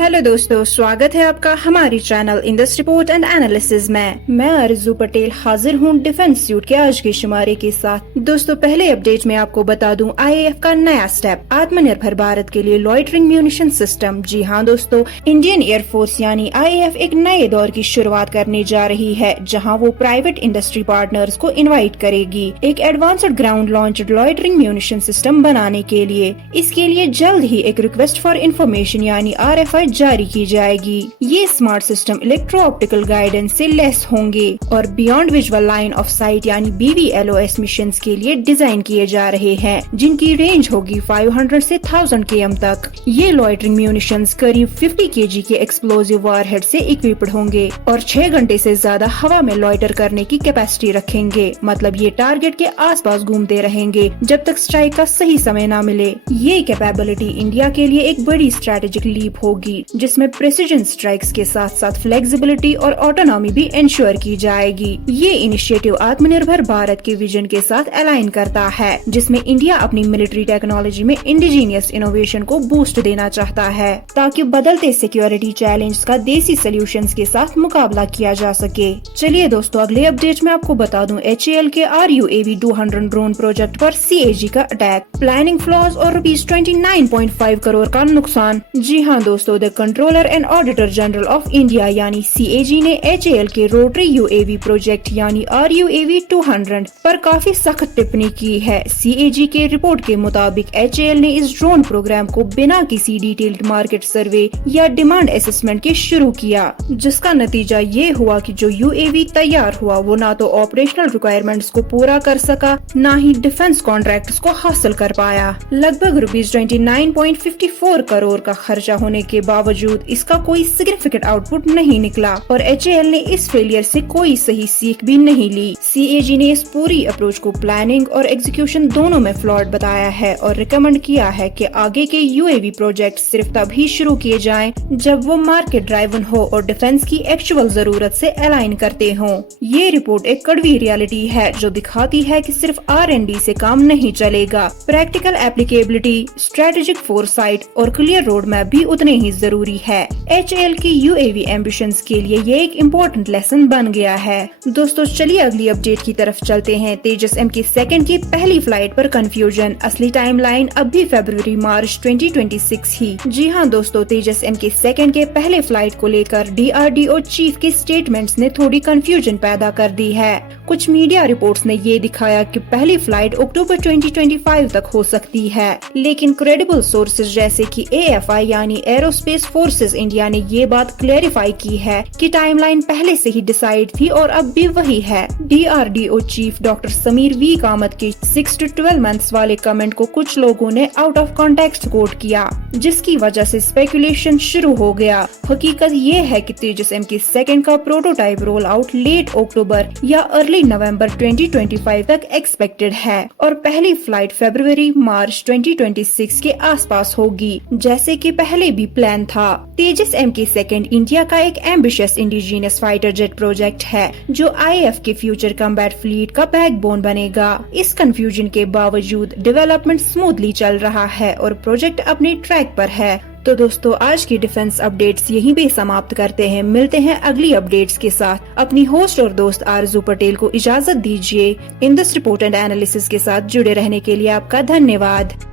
Hello दोस्तों, स्वागत है आपका हमारी channel industry report and analysis में। मैं आरजू पटेल हाजिर हूँ डिफेंस सूट के आज के शुमारे के साथ। दोस्तों, पहले अपडेट में आपको बता दूं आईएएफ का नया स्टेप, आत्मनिर्भर भारत के लिए लॉइटरिंग म्यूनिशन सिस्टम। जी हाँ दोस्तों, इंडियन एयरफोर्स यानी आईएएफ एक नए दौर की शुरुआत करने जा रही है, जहाँ वो प्राइवेट इंडस्ट्री पार्टनर्स को इन्वाइट करेगी एक advanced ground launched loitering munition system बनाने के लिए। इसके लिए जल्द ही एक रिक्वेस्ट फॉर इन्फॉर्मेशन यानी RFI जारी की जाएगी। ये smart system electro optical guidance से लेस होंगे और beyond visual line of site यानी BVLOS मिशन के लिए डिजाइन किए जा रहे हैं, जिनकी रेंज होगी 500 से 1000 km तक। ये लॉइटरिंग म्यूनिशंस करीब 50 kg के एक्सप्लोजिव वारहेड से इक्विप्ड होंगे और 6 घंटे से ज्यादा हवा में लॉइटर करने की कैपेसिटी रखेंगे। मतलब ये टारगेट के आसपास घूमते रहेंगे जब तक स्ट्राइक का सही समय न मिले। ये कैपेबिलिटी इंडिया के लिए एक बड़ी स्ट्रेटेजिक लीप होगी, जिसमें प्रेसिजन स्ट्राइक्स के साथ साथ फ्लेक्सिबिलिटी और ऑटोनॉमी भी इंश्योर की जाएगी। ये इनिशिएटिव आत्मनिर्भर भारत के विजन के साथ अलाइन करता है, जिसमें इंडिया अपनी मिलिट्री टेक्नोलॉजी में इंडिजीनियस इनोवेशन को बूस्ट देना चाहता है, ताकि बदलते सिक्योरिटी चैलेंज का देसी सोल्यूशंस के साथ मुकाबला किया जा सके। चलिए दोस्तों, अगले अपडेट में आपको बता दूं HAL के RUAV 200 ड्रोन प्रोजेक्ट पर CAG का अटैक, प्लानिंग फ्लॉज और ₹29.5 करोड़ का नुकसान। जी हाँ दोस्तों, the controller and auditor general of India यानी CAG ने HAL के रोटरी UAV प्रोजेक्ट यानी RUAV 200 पर काफी सख्त टिप्पणी की है। CAG के रिपोर्ट के मुताबिक HAL ने इस ड्रोन प्रोग्राम को बिना किसी डिटेल्ड मार्केट सर्वे या डिमांड असेसमेंट के शुरू किया, जिसका नतीजा ये हुआ कि जो UAV तैयार हुआ वो ना तो ऑपरेशनल रिक्वायरमेंट्स को पूरा कर सका, ना ही डिफेंस कॉन्ट्रैक्ट्स को हासिल कर पाया। लगभग ₹29.54 करोड़ का खर्चा होने के बावजूद इसका कोई सिग्निफिकेंट आउटपुट नहीं निकला और HAL ने इस फेलियर से कोई सही सीख भी नहीं ली। CAG ने इस पूरी अप्रोच को प्लानिंग और एग्जीक्यूशन दोनों में फ्लॉड बताया है और रिकमेंड किया है कि आगे के UAV प्रोजेक्ट सिर्फ तभी शुरू किए जाएं जब वो मार्केट ड्राइवन हो और डिफेंस की एक्चुअल जरूरत से अलाइन करते हों। ये रिपोर्ट एक कड़वी रियलिटी है जो दिखाती है कि सिर्फ R&D से काम नहीं चलेगा। प्रैक्टिकल एप्लीकेबिलिटी, स्ट्रेटेजिक फोरसाइट और क्लियर रोड मैप भी उतने ही जरूरी है। HAL की UAV एम्बिशंस के लिए ये एक इम्पोर्टेंट लेसन बन गया है। दोस्तों, चलिए अगली अपडेट की तरफ चलते हैं। तेजस MK सेकंड की पहली फ्लाइट पर कंफ्यूजन, असली टाइमलाइन अब भी फरवरी-मार्च 2026 ही। जी हाँ दोस्तों, तेजस MK सेकंड के पहले फ्लाइट को लेकर DRDO चीफ के स्टेटमेंट्स ने थोड़ी कंफ्यूजन पैदा कर दी है। कुछ मीडिया रिपोर्ट्स ने ये दिखाया कि पहली फ्लाइट अक्टूबर 2025 तक हो सकती है, लेकिन क्रेडिबल सोर्सेज जैसे कि AFI यानी एरोस्पेस फोर्सेज इंडिया ने ये बात क्लेरिफाई की है कि टाइमलाइन पहले से ही डिसाइड थी और अब भी वही है। DRDO chief doctor Sameer V Kamat के 6 to 12 मंथ्स वाले कमेंट को कुछ लोगों ने आउट ऑफ कॉन्टेक्स्ट कोट किया, जिसकी वजह से स्पेकुलेशन शुरू हो गया। हकीकत ये है कि तेजस MK सेकंड का प्रोटोटाइप रोल आउट लेट अक्टूबर या अर्ली नवंबर 2025 तक एक्सपेक्टेड है और पहली फ्लाइट फरवरी-मार्च 2026 के आसपास होगी, जैसे कि पहले भी प्लान था। तेजस MK सेकंड इंडिया का एक ambitious indigenous fighter jet project है जो IAF के फ्यूचर कॉम्बैट फ्लीट का बैकबोन बनेगा। इस कंफ्यूजन के बावजूद डेवलपमेंट स्मूथली चल रहा है और प्रोजेक्ट अपने ट्रैक पर है। तो दोस्तों, आज की डिफेंस अपडेट्स यहीं पे समाप्त करते हैं। मिलते हैं अगली अपडेट्स के साथ। अपनी होस्ट और दोस्त आरजू पटेल को इजाजत दीजिए। इंडस्ट्री रिपोर्ट एंड एनालिसिस के साथ जुड़े रहने के लिए आपका धन्यवाद।